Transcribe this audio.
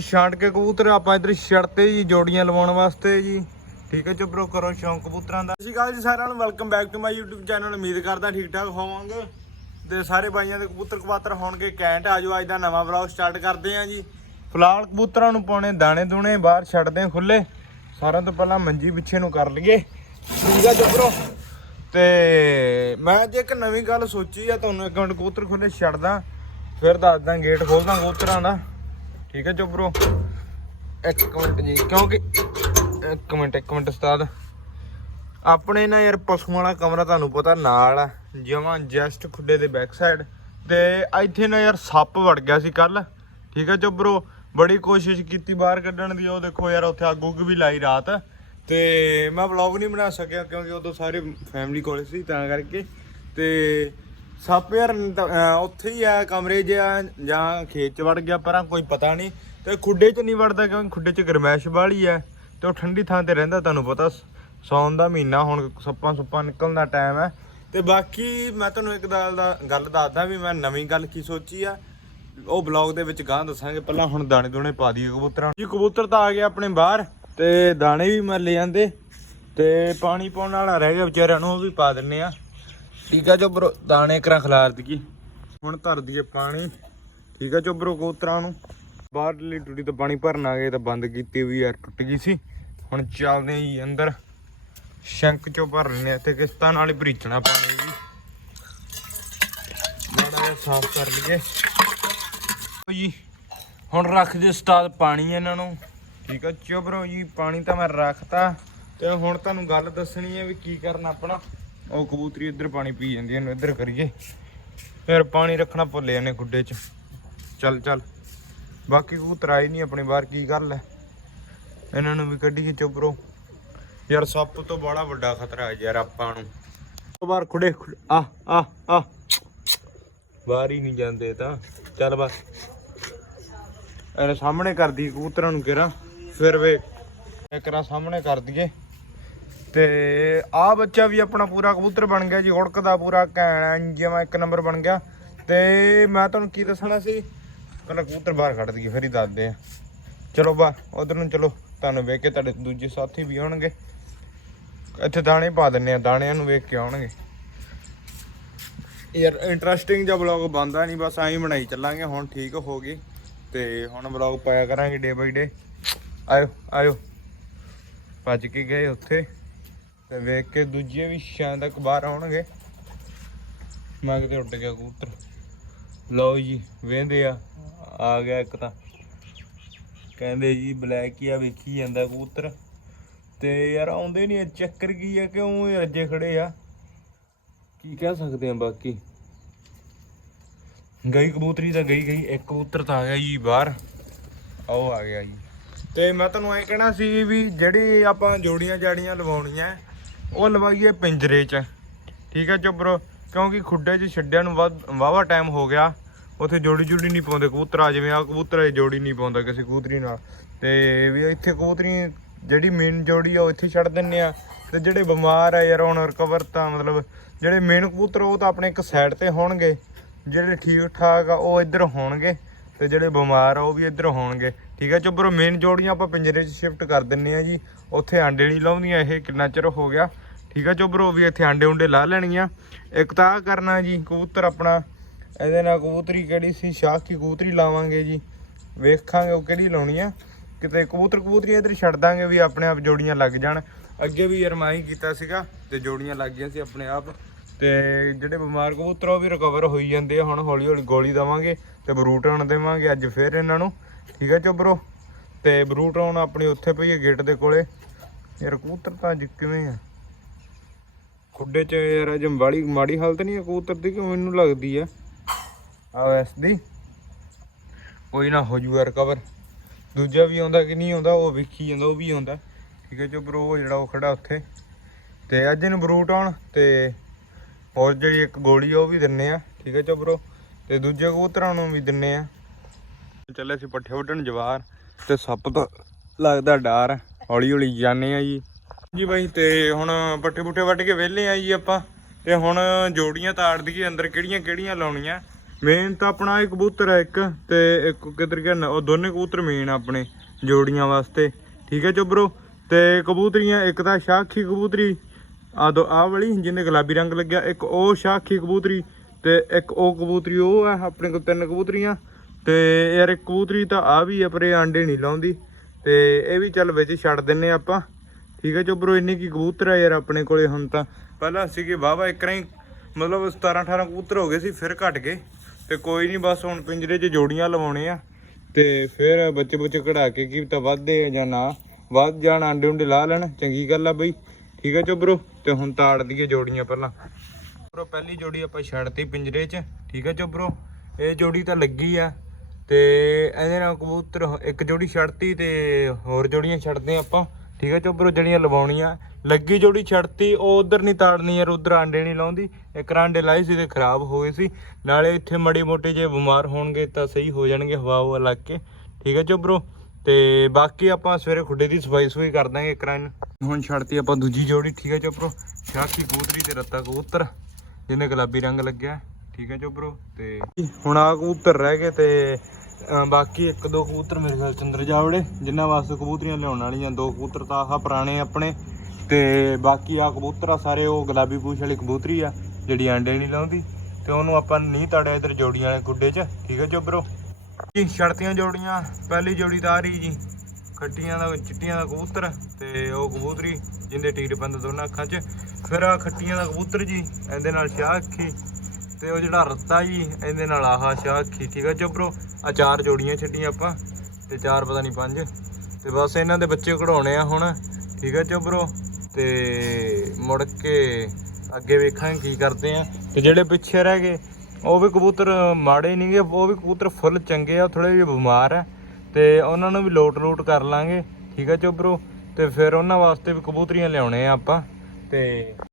ਛਾਂਟ ਕੇ ਕਬੂਤਰ ਆਪਾਂ ਇਧਰ ਛੜਤੇ ਜੀ, ਜੋੜੀਆਂ ਲਵਾਉਣ ਵਾਸਤੇ ਜੀ। ਠੀਕ ਹੈ ਚੁੱਪਰੋ ਕਰੋ ਸ਼ੌਂਕ ਕਬੂਤਰਾਂ ਦਾ। ਸਤਿ ਸ਼੍ਰੀ ਅਕਾਲ ਜੀ ਸਾਰਿਆਂ ਨੂੰ welcome back to my YouTube channel ਉਮੀਦ ਕਰਦਾ ਠੀਕ ਠਾਕ ਹੋਵਾਂਗੇ। ਤੇ ਸਾਰੇ ਬਾਈਆਂ ਦੇ ਕਬੂਤਰ ਕਬਾਤਰ ਹੋਣਗੇ ਕੈਂਟ ਆਜੋ ਅੱਜ ਦਾ ਨਵਾਂ ਵਲੌਗ ਸਟਾਰਟ ਕਰਦੇ ਆਂ ਜੀ। ਫਿਲਹਾਲ ਕਬੂਤਰਾਂ ਨੂੰ ਪਾਉਣੇ ਦਾਣੇ ਦੂਣੇ, ਬਾਹਰ ਛੱਡਦੇ ਆਂ ਖੁੱਲੇ ਸਾਰਿਆਂ ਤੋਂ ਪਹਿਲਾਂ ਮੰਜੀ ਪਿੱਛੇ ਨੂੰ ਕਰ ਲਈਏ। ਠੀਕ ਆ ਚੁੱਪਰੋ ਤੇ ਮੈਂ ਅੱਜ ਇੱਕ ਨਵੀਂ ਗੱਲ ਸੋਚੀ ਆ, ਤੁਹਾਨੂੰ ਇੱਕ ਮਿੰਟ ਕਬੂਤਰ ਖੁੱਲੇ ਛੱਡਦਾ। ਫਿਰ ਦੱਸਦਾ ਗੇਟ ਖੋਲਦਾ ਕਬੂਤਰਾਂ ਦਾ। ਠੀਕ ਹੈ ਚੁੱਪਰੋ ਇੱਕ ਮਿੰਟ ਜੀ, ਕਿਉਂਕਿ ਇੱਕ ਮਿੰਟ ਇੱਕ ਮਿੰਟ ਉਸਤਾਦ। ਆਪਣੇ ਨਾ ਯਾਰ ਪਸ਼ੂਆਂ ਵਾਲਾ ਕਮਰਾ ਤੁਹਾਨੂੰ ਪਤਾ ਨਾਲ ਆ ਜਮਾਂ ਜਸਟ ਖੁੱਡੇ ਦੇ ਬੈਕ ਸਾਈਡ ਤੇ ਇੱਥੇ ਨਾ ਯਾਰ ਸੱਪ ਵੜ ਗਿਆ ਸੀ ਕੱਲ ਠੀਕ ਹੈ ਚੁੱਪਰੋ ਬੜੀ ਕੋਸ਼ਿਸ਼ ਕੀਤੀ ਬਾਹਰ ਕੱਢਣ ਦੀ, ਉਹ ਦੇਖੋ ਯਾਰ ਉੱਥੇ ਅੱਗ ਉੱਗ ਵੀ ਲਾਈ ਰਾਤ। ਤੇ ਮੈਂ ਵਲੌਗ ਨਹੀਂ ਬਣਾ ਸਕਿਆ ਕਿਉਂਕਿ ਉਦੋਂ ਸਾਰੇ ਫੈਮਿਲੀ ਕੋਲ ਸੀ ਤਾਂ ਕਰਕੇ। ਤੇ ਸੱਪ ਯਾਰ ਅਹ, ਉੱਥੇ ਹੀ ਆ ਕਮਰੇ 'ਚ ਆ ਜਾਂ ਖੇਤ 'ਚ ਵੜ ਗਿਆ ਪਰਾਂ ਕੋਈ ਪਤਾ ਨਹੀਂ। ਤੇ ਖੁੱਡੇ 'ਚ ਨਹੀਂ ਵੜਦਾ ਕਿਉਂਕਿ ਖੁੱਡੇ 'ਚ ਗਰਮੈਸ਼ ਵਾਲੀ ਆ। ਤੇ ਉਹ ਠੰਡੀ ਥਾਂ ਤੇ ਰਹਿੰਦਾ ਤੁਹਾਨੂੰ ਪਤਾ ਸ- ਸਾਉਣ ਦਾ ਮਹੀਨਾ ਹੁਣ ਸੱਪਾਂ ਸੁੱਪਾਂ ਨਿਕਲਣ ਦਾ ਟਾਈਮ ਹੈ ਤੇ ਬਾਕੀ ਮੈਂ ਤੁਹਾਨੂੰ ਇੱਕ ਗੱਲ ਦਾ ਗੱਲ ਦੱਸਦਾ ਵੀ ਮੈਂ ਨਵੀਂ ਗੱਲ ਕੀ ਸੋਚੀ ਆ। ਉਹ ਬਲੌਗ ਦੇ ਵਿੱਚ ਗਾਂ ਦੱਸਾਂਗੇ ਪਹਿਲਾਂ ਹੁਣ ਦਾਣੇ ਦੂਣੇ ਪਾ ਦਈਏ ਕਬੂਤਰਾਂ ਨੂੰ। ਜੀ ਕਬੂਤਰ ਤਾਂ ਆ ਗਏ ਆਪਣੇ ਬਾਹਰ ਤੇ ਦਾਣੇ ਵੀ ਮੈਂ ਲੈ ਜਾਂਦੇ ਤੇ ਪਾਣੀ ਪਾਉਣ ਵਾਲਾ ਰਹਿ ਗਿਆ ਵਿਚਾਰਿਆਂ ਨੂੰ ਉਹ ਵੀ ਪਾ ਦਿੰਨੇ ਆ। ਠੀਕ ਆ ਚੋਬਰੋ ਦਾਣੇ ਕਰਾਂ ਖਿਲਾਰ ਦਈਏ ਹੁਣ ਧਰ ਦਈਏ ਪਾਣੀ। ਠੀਕ ਆ ਚੋਬਰੋ ਕਬੂਤਰਾਂ ਨੂੰ। ਬਾਹਰਲੀ ਟੁੱਟੀ ਤੋਂ ਪਾਣੀ ਭਰਨ ਆ ਗਏ, ਤਾਂ ਬੰਦ ਕੀਤੀ ਹੋਈ ਯਾਰ ਟੁੱਟ ਗਈ ਸੀ। ਹੁਣ ਚੱਲਦੇ ਆਂ ਜੀ ਅੰਦਰ। ਸ਼ੰਕ ਚੋਂ ਭਰ ਲੈਣੇ ਇੱਥੇ ਕਿਸ਼ਤਾਂ ਨਾਲ ਹੀ ਭਰੀਚਣਾ ਪਾਣੀ ਜੀ ਮਾੜਾ ਸਾਫ਼ ਕਰ ਲਈਏ। ਜੀ, ਹੁਣ ਰੱਖ ਦੇ ਉਸਤਾਦ ਪਾਣੀ ਇਹਨਾਂ ਨੂੰ। ਠੀਕ ਆ ਚੋਬਰੋ ਜੀ, ਪਾਣੀ ਤਾਂ ਮੈਂ ਰੱਖਤਾ। ਤੇ ਹੁਣ ਤੁਹਾਨੂੰ ਗੱਲ ਦੱਸਣੀ ਹੈ ਵੀ ਕੀ ਕਰਨਾ ਆਪਣਾ। ਉਹ ਕਬੂਤਰੀ ਇੱਧਰ ਪਾਣੀ ਪੀ ਜਾਂਦੀ ਹੈ ਇਹਨੂੰ ਇੱਧਰ ਕਰੀਏ। ਫਿਰ ਪਾਣੀ ਰੱਖਣਾ ਭੁੱਲੇ ਇਹਨੇ ਗੁੱਡੇ 'ਚ। ਚੱਲ ਚੱਲ। ਬਾਕੀ ਕਬੂਤਰ ਆਏ ਨਹੀਂ ਆਪਣੇ ਬਾਹਰ, ਕੀ ਗੱਲ ਹੈ ਇਹਨਾਂ ਨੂੰ ਵੀ ਕੱਢੀਏ ਚੋਬਰੋ ਯਾਰ ਸੱਪ ਤੋਂ ਬੜਾ ਵੱਡਾ ਖਤਰਾ ਹੈ ਯਾਰ ਆਪਾਂ ਨੂੰ। ਬਾਹਰ ਖੁੜੇ ਖੁੜੇ- ਆ ਆ ਆ। ਬਾਹਰ ਹੀ ਨਹੀਂ ਜਾਂਦੇ ਤਾਂ। ਚੱਲ ਬਸ। ਇਹਨੇ ਸਾਹਮਣੇ ਕਰਦੀ ਕਬੂਤਰਾਂ ਨੂੰ ਕਿਰਾ ਫਿਰ ਵੇ ਇਕਰਾ ਸਾਹਮਣੇ ਕਰ ਦਈਏ। ਤੇ ਆ ਬੱਚਾ ਵੀ ਆਪਣਾ ਪੂਰਾ ਕਬੂਤਰ ਬਣ ਗਿਆ ਜੀ ਉੜਕਦਾ ਪੂਰਾ ਘੈਣ ਜਿਵੇਂ ਇੱਕ ਨੰਬਰ ਬਣ ਗਿਆ। ਤੇ ਮੈਂ ਤੁਹਾਨੂੰ ਕੀ ਦੱਸਣਾ ਸੀ? ਪਹਿਲਾਂ ਕਬੂਤਰ ਬਾਹਰ ਕੱਢ ਦਈਏ, ਫਿਰ ਹੀ ਦੱਸਦੇ ਆ। ਚਲੋ ਬਾ, ਉਧਰ ਨੂੰ ਚਲੋ, ਤੁਹਾਨੂੰ ਵੇਖ ਕੇ ਤੁਹਾਡੇ ਦੂਜੇ ਸਾਥੀ ਵੀ ਆਉਣਗੇ। ਇੱਥੇ ਦਾਣੇ ਪਾ ਦਿੰਨੇ ਆ, ਦਾਣਿਆਂ ਨੂੰ ਵੇਖ ਕੇ ਆਉਣਗੇ। ਯਾਰ ਇੰਟਰਸਟਿੰਗ ਜਿਹਾ ਵਲੌਗ ਬੰਦਾ ਨਹੀਂ ਬਸ ਐਂ ਬਣਾਈ ਚੱਲਾਂਗੇ, ਹੁਣ ਠੀਕ ਹੋ ਗਈ। ਤੇ ਹੁਣ ਵਲੌਗ ਪਾਇਆ ਕਰਾਂਗੇ ਡੇ ਬਾਈ ਡੇ ਆਇਓ ਆਇਓ। ਭੱਜ ਕੇ ਗਏ ਉੱਥੇ। ਤੇ ਵੇਖ ਕੇ ਦੂਜੇ ਵੀ ਸ਼ਾਇਦ ਤੱਕ ਬਾਹਰ ਆਉਣਗੇ। ਮੈਂ ਕਿਤੇ ਉੱਡ ਗਿਆ ਕਬੂਤਰ। ਲਓ ਜੀ ਵੇਂਦੇ ਆ। ਆ ਗਿਆ ਇੱਕ ਤਾਂ। ਕਹਿੰਦੇ ਜੀ ਬਲੈਕ ਹੀ ਆ, ਵੇਖੀ ਜਾਂਦਾ ਕਬੂਤਰ। ਤੇ ਯਾਰ ਆਉਂਦੇ ਨਹੀਂ ਚੱਕਰ ਕੀ ਆ, ਕਿਉਂ ਇਹ ਰੱਜੇ ਖੜੇ ਆ? ਕੀ ਕਹਿ ਸਕਦੇ ਆ ਬਾਕੀ? ਗਈ ਕਬੂਤਰੀ ਤਾਂ ਗਈ ਗਈ। ਇੱਕ ਕਬੂਤਰ ਤਾਂ ਆ ਗਿਆ ਜੀ ਬਾਹਰ। ਆਓ, ਆ ਗਿਆ ਜੀ। ਤੇ ਮੈਂ ਤੁਹਾਨੂੰ ਐ ਕਹਿਣਾ ਸੀ ਵੀ ਜਿਹੜੀ ਆਪਾਂ ਜੋੜੀਆਂ ਜਾੜੀਆਂ ਲਵਾਉਣੀਆਂ ਉਹ ਲਵਾਈਏ ਪਿੰਜਰੇ 'ਚ। ਠੀਕ ਹੈ ਚੁੱਬਰੋ ਕਿਉਂਕਿ ਖੁੱਡੇ 'ਚ ਛੱਡਿਆ ਨੂੰ ਵਾਵਾ ਟਾਈਮ ਹੋ ਗਿਆ। ਉੱਥੇ ਜੋੜੀ ਜੋੜੀ ਨਹੀਂ ਪਾਉਂਦੇ ਕਬੂਤਰ, ਆ ਜਿਵੇਂ ਆ ਕਬੂਤਰ ਇਹ ਜੋੜੀ ਨਹੀਂ ਪਾਉਂਦਾ ਕਿਸੇ ਕਬੂਤਰੀ ਨਾਲ। ਤੇ ਵੀ ਇੱਥੇ ਕਬੂਤਰੀ ਜਿਹੜੀ ਮੇਨ ਜੋੜੀ ਆ ਉਹ ਇੱਥੇ ਛੱਡ ਦਿੰਨੇ ਆ। ਤੇ ਜਿਹੜੇ ਬਿਮਾਰ ਆ ਯਾਰ, ਹੁਣ ਰਿਕਵਰ ਤਾਂ ਮਤਲਬ ਜਿਹੜੇ ਮੇਨ ਕਬੂਤਰ ਉਹ ਤਾਂ ਆਪਣੇ ਇੱਕ ਸਾਈਡ ਤੇ ਹੋਣਗੇ। ਜਿਹੜੇ ਠੀਕ ਠਾਕ ਆ, ਉਹ ਇੱਧਰ ਹੋਣਗੇ। ਤੇ ਜਿਹੜੇ ਬਿਮਾਰ ਆ, ਉਹ ਵੀ ਇੱਧਰ ਹੋਣਗੇ। ਠੀਕ ਹੈ ਚੁੱਬਰੋ ਮੇਨ ਜੋੜੀਆਂ ਆਪਾਂ ਪਿੰਜਰੇ 'ਚ ਸ਼ਿਫਟ ਕਰ ਦਿੰਨੇ ਆ ਜੀ। ਉੱਥੇ ਆਂਡੇ ਨਹੀਂ ਲਾਉਂਦੀਆਂ, ਇਹ ਕਿੰਨਾ ਚਿਰ ਹੋ ਗਿਆ। ਠੀਕ ਆ ਚੁੱਬਰੋ ਵੀ ਇੱਥੇ ਆਂਡੇ ਉਂਡੇ ਲਾ ਲੈਣੀਆਂ। ਇੱਕ ਤਾਂ ਆਹ ਕਰਨਾ ਜੀ, ਕਬੂਤਰ ਆਪਣਾ। ਇਹਦੇ ਨਾਲ ਕਬੂਤਰੀ ਕਿਹੜੀ ਸੀ? ਸ਼ਾਹ ਕੀ ਕਬੂਤਰੀ ਲਾਵਾਂਗੇ ਜੀ। ਵੇਖਾਂਗੇ ਉਹ ਕਿਹੜੀ ਲਾਉਣੀ ਆ। ਕਿਤੇ ਕਬੂਤਰ ਕਬੂਤਰੀਆਂ ਇੱਧਰ ਛੱਡ ਦਾਂਗੇ ਵੀ ਆਪਣੇ ਆਪ ਜੋੜੀਆਂ ਲੱਗ ਜਾਣ। ਅੱਗੇ ਵੀ ਅਰਮਾਈ ਕੀਤਾ ਸੀਗਾ ਤੇ ਜੋੜੀਆਂ ਲੱਗ ਗਈਆਂ ਸੀ ਆਪਣੇ ਆਪ। ਤੇ ਜਿਹੜੇ ਬਿਮਾਰ ਕਬੂਤਰ ਉਹ ਵੀ ਰਿਕਵਰ ਹੋਈ ਜਾਂਦੇ ਆ। ਹੁਣ ਹੌਲੀ ਹੌਲੀ ਗੋਲੀ ਦਵਾਂਗੇ ਤੇ ਬਰੂਟ ਆਉਣ ਦੇਵਾਂਗੇ ਅੱਜ ਫੇਰ ਇਹਨਾਂ ਨੂੰ। ਠੀਕ ਹੈ ਚੋਬਰੋ? ਤੇ ਬਰੂਟ ਆਉਣ ਆਪਣੀ ਉੱਥੇ ਪਈ ਹੈ ਗੇਟ ਦੇ ਕੋਲੇ। ਯਾਰ ਕਬੂਤਰ ਤਾਂ ਅੱਜ ਕਿਵੇਂ ਆ? ਖੁੱਡੇ ਚ ਯਾਰ ਅੱਜ ਬਾੜੀ ਮਾੜੀ ਹਾਲਤ ਨਹੀਂ ਹੈ ਕਬੂਤਰ ਦੀ ਕਿ ਮੈਨੂੰ ਲੱਗਦੀ ਆ ਆ ਵੈਸ ਦੀ। ਕੋਈ ਨਾ ਹੋ ਜੂਗਾ ਰਿਕਵਰ ਦੂਜਾ ਵੀ ਆਉਂਦਾ ਕਿ ਨਹੀਂ ਆਉਂਦਾ, ਉਹ ਵੇਖੀ ਜਾਂਦਾ, ਉਹ ਵੀ ਆਉਂਦਾ। ਠੀਕ ਹੈ ਚੋਬਰੋ, ਉਹ ਜਿਹੜਾ ਉਹ ਖੜਾ ਉੱਥੇ। ਤੇ ਅੱਜ ਇਹਨੂੰ ਬਰੂਟ ਆਉਣ ਤੇ ਹੋਰ ਜਿਹੜੀ ਇੱਕ ਗੋਲੀ ਆ, ਉਹ ਵੀ ਦਿੰਨੇ ਆ। ਠੀਕ ਹੈ ਚੋਬਰੋ। ਤੇ ਦੂਜੇ ਕਬੂਤਰਾਂ ਨੂੰ ਵੀ ਦਿੰਨੇ ਆ। ਚੱਲੇ ਸੀ ਪੱਠੇ ਵੱਢਣ ਜਵਾਰ ਤੇ ਸੱਪ ਤਾਂ ਲੱਗਦਾ ਡਰ ਹੌਲੀ ਹੌਲੀ ਜਾਣੇ ਆ ਜੀ। ਜੀ ਬਾਈ, ਤੇ ਹੁਣ ਪੱਠੇ ਪੁੱਠੇ ਵੱਢ ਕੇ ਵਿਹਲੇ ਆ ਜੀ ਆਪਾਂ। ਤੇ ਹੁਣ ਜੋੜੀਆਂ ਤਾੜ ਦਈਏ, ਅੰਦਰ ਕਿਹੜੀਆਂ ਕਿਹੜੀਆਂ ਲਾਉਣੀਆਂ। ਮੇਨ ਤਾਂ ਆਪਣਾ ਇਹ ਕਬੂਤਰ ਹੈ ਇੱਕ ਤੇ ਇੱਕ ਕਿੱਧਰ ਗਿਆ ਉਹ ਦੋਨੇ ਕਬੂਤਰ ਮੇਨ ਆਪਣੇ ਜੋੜੀਆਂ ਵਾਸਤੇ। ਠੀਕ ਹੈ ਚੋਬਰੋ? ਤੇ ਕਬੂਤਰੀਆਂ, ਇੱਕ ਤਾਂ ਸ਼ਾਖੀ ਕਬੂਤਰੀ ਆ ਦੋ ਆਹ ਵਾਲੀ ਜਿਹਨੇ ਗੁਲਾਬੀ ਰੰਗ ਲੱਗਿਆ, ਇੱਕ ਉਹ ਸ਼ਾਖੀ ਕਬੂਤਰੀ ਤੇ ਇੱਕ ਉਹ ਕਬੂਤਰੀ, ਉਹ ਆ ਆਪਣੇ ਕੋਲ ਤਿੰਨ ਕਬੂਤਰੀਆਂ। ਤੇ ਯਾਰ ਇੱਕ ਕਬੂਤਰੀ ਤਾਂ ਆ ਵੀ ਆ, ਪਰ ਇਹ ਆਂਡੇ ਨਹੀਂ ਲਾਉਂਦੀ। ਤੇ ਇਹ ਵੀ ਚੱਲ ਵਿੱਚ ਛੱਡ ਦਿੰਨੇ ਆਪਾਂ। ਠੀਕ ਹੈ ਚੋਬਰੋ ਇੰਨੇ ਕੀ ਕਬੂਤਰ ਆ ਯਾਰ ਆਪਣੇ ਕੋਲੇ ਹੁਣ ਤਾਂ। ਪਹਿਲਾਂ ਸੀਗੇ ਵਾਹਵਾ ਇੱਕ ਰਾਂ ਮਤਲਬ 17 18 ਕਬੂਤਰ ਹੋ ਗਏ ਸੀ, ਫਿਰ ਘਟ ਗਏ। ਤੇ ਕੋਈ ਨਹੀਂ, ਬਸ ਹੁਣ ਪਿੰਜਰੇ 'ਚ ਜੋੜੀਆਂ ਲਵਾਉਣੇ ਆ। ਤੇ ਫਿਰ ਬੱਚੇ ਬੱਚੇ ਕਢਾ ਕੇ ਕੀ ਤਾਂ ਵੱਧਦੇ ਆ ਜਾਂ ਨਾ। ਵੱਧ ਜਾਣ ਆਂਡੇ ਉਂਡੇ ਲਾ ਲੈਣ, ਚੰਗੀ ਗੱਲ ਆ ਬਈ। ਠੀਕ ਹੈ ਚੋਬਰੋ ਤੇ ਹੁਣ ਤਾੜ ਦਈਏ ਜੋੜੀਆਂ ਪਹਿਲਾਂ। ਬਰੋ ਪਹਿਲੀ ਜੋੜੀ ਆਪਾਂ ਛੱਡਤੀ ਪਿੰਜਰੇ 'ਚ। ਠੀਕ ਹੈ ਚੋਬਰੋ ਇਹ ਜੋੜੀ ਤਾਂ ਲੱਗੀ ਆ। ਤੇ ਇਹਦੇ ਨਾਲ ਕਬੂਤਰ ਇੱਕ ਜੋੜੀ ਛੱਡਤੀ ਤੇ ਹੋਰ ਜੋੜੀਆਂ ਛੱਡਦੇ ਹਾਂ ਆਪਾਂ। ਠੀਕ ਹੈ ਚੋਬਰੋ ਜਿਹੜੀਆਂ ਲਵਾਉਣੀਆਂ। ਲੱਗੀ ਜੋੜੀ ਛੱਡਤੀ ਉਹ ਉਧਰ ਨਹੀਂ ਤਾੜਨੀ ਯਾਰ, ਉਧਰ ਆਂਡੇ ਨਹੀਂ ਲਾਉਂਦੀ। ਇੱਕ ਆਂਡੇ ਲਾਈ ਸੀ ਤੇ ਖਰਾਬ ਹੋ ਗਏ ਸੀ। ਨਾਲੇ ਇੱਥੇ ਮੜੀ ਮੋਟੀ ਜੇ ਬਿਮਾਰ ਹੋਣਗੇ ਤਾਂ ਸਹੀ ਹੋ ਜਾਣਗੇ ਹਵਾ ਹਵਾ ਲੱਗ ਕੇ। ਠੀਕ ਹੈ ਚੋਬਰੋ ਤੇ ਬਾਕੀ ਆਪਾਂ ਸਵੇਰੇ ਖੁੱਡੇ ਦੀ ਸਫ਼ਾਈ ਸੁਈ ਕਰ ਦਾਂਗੇ ਇੱਕ ਰਾਂ ਹੁਣ ਛੱਡਤੀ ਆਪਾਂ ਦੂਜੀ ਜੋੜੀ। ਠੀਕ ਹੈ ਚੋਬਰੋ ਸ਼ਾਖੀ ਕਬੂਤਰੀ ਤੇ ਰੱਤਾ ਕਬੂਤਰ, ਜਿਹਨੇ ਗੁਲਾਬੀ ਰੰਗ ਲੱਗਿਆ। ਠੀਕ ਹੈ ਚੋਬਰੋ ਤੇ ਹੁਣ ਆ ਕਬੂਤਰ ਰਹਿ ਗਏ ਤੇ ਬਾਕੀ ਇੱਕ ਦੋ ਕਬੂਤਰ ਮੇਰੇ ਖਿਆਲ ਚੰਦਰ ਜਾਵੜੇ ਜਿਨ੍ਹਾਂ ਵਾਸਤੇ ਕਬੂਤਰੀਆਂ ਲਿਆਉਣ ਵਾਲੀਆਂ ਦੋ ਕਬੂਤਰ ਤਾਂ ਆਹ ਪੁਰਾਣੇ ਆਪਣੇ। ਤੇ ਬਾਕੀ ਆ ਕਬੂਤਰ ਆ ਸਾਰੇ, ਉਹ ਗੁਲਾਬੀ ਪੂਛ ਵਾਲੀ ਕਬੂਤਰੀ ਆ, ਜਿਹੜੀ ਆਂਡੇ ਨਹੀਂ ਲਾਉਂਦੀ। ਤੇ ਉਹਨੂੰ ਆਪਾਂ ਨਹੀਂ ਤਾੜਿਆ ਇਧਰ ਜੋੜੀਆਂ ਵਾਲੇ ਗੁੱਡੇ 'ਚ, ਠੀਕ ਹੈ ਚੋਬਰੋ ਜੀ, ਛੜਤੀਆਂ ਜੋੜੀਆਂ, ਪਹਿਲੀ ਜੋੜੀ ਤਾਂ ਆ ਰਹੀ ਜੀ। ਖੱਟੀਆਂ ਦਾ ਚਿੱਟੀਆਂ ਦਾ ਕਬੂਤਰ, ਤੇ ਉਹ ਕਬੂਤਰੀ, ਜਿੰਦੇ ਟੀਰ ਬੰਦ ਦੋਨਾਂ ਅੱਖਾਂ 'ਚ। ਫਿਰ ਆ ਖੱਟੀਆਂ ਦਾ ਕਬੂਤਰ ਜੀ, ਇਹਦੇ ਨਾਲ ਸ਼ਾਹ ਅੱਖੀ ਤੇ ਉਹ ਜਿਹੜਾ ਰੱਤਾ ਜੀ, ਇਹਦੇ ਨਾਲ ਆਹ ਸ਼ਾਹ ਅੱਖੀ ਠੀਕ ਆ ਚੋਬਰੋ ਆ ਚਾਰ ਜੋੜੀਆਂ ਛੱਡੀਆਂ ਆਪਾਂ, ਤੇ ਚਾਰ ਪਤਾ ਨਹੀਂ ਪੰਜ। ਤੇ ਬਸ ਇਹਨਾਂ ਦੇ ਬੱਚੇ ਕਢਾਉਣੇ ਆ ਹੁਣ, ਠੀਕ ਆ ਚੋਬਰੋ ਤੇ ਮੁੜ ਕੇ ਅੱਗੇ ਵੇਖਾਂਗੇ ਕੀ ਕਰਦੇ ਆ। ਤੇ ਜਿਹੜੇ ਪਿੱਛੇ ਰਹਿ ਗਏ, ਉਹ ਵੀ ਕਬੂਤਰ ਮਾੜੇ ਨਹੀਂਗੇ ਉਹ ਵੀ ਕਬੂਤਰ ਫੁੱਲ ਚੰਗੇ ਆ ਥੋੜੇ ਜਿਹੇ ਬਿਮਾਰ ਆ। ਤੇ ਉਹਨਾਂ ਨੂੰ ਵੀ ਲੋਟ ਲੋਟ ਕਰ ਲਾਂਗੇ, ਠੀਕ ਆ ਚੋਬਰੋ ਤੇ ਫਿਰ ਉਹਨਾਂ ਵਾਸਤੇ ਵੀ ਕਬੂਤਰੀਆਂ ਲਿਆਉਣੇ ਆ ਆਪਾਂ। ਤੇ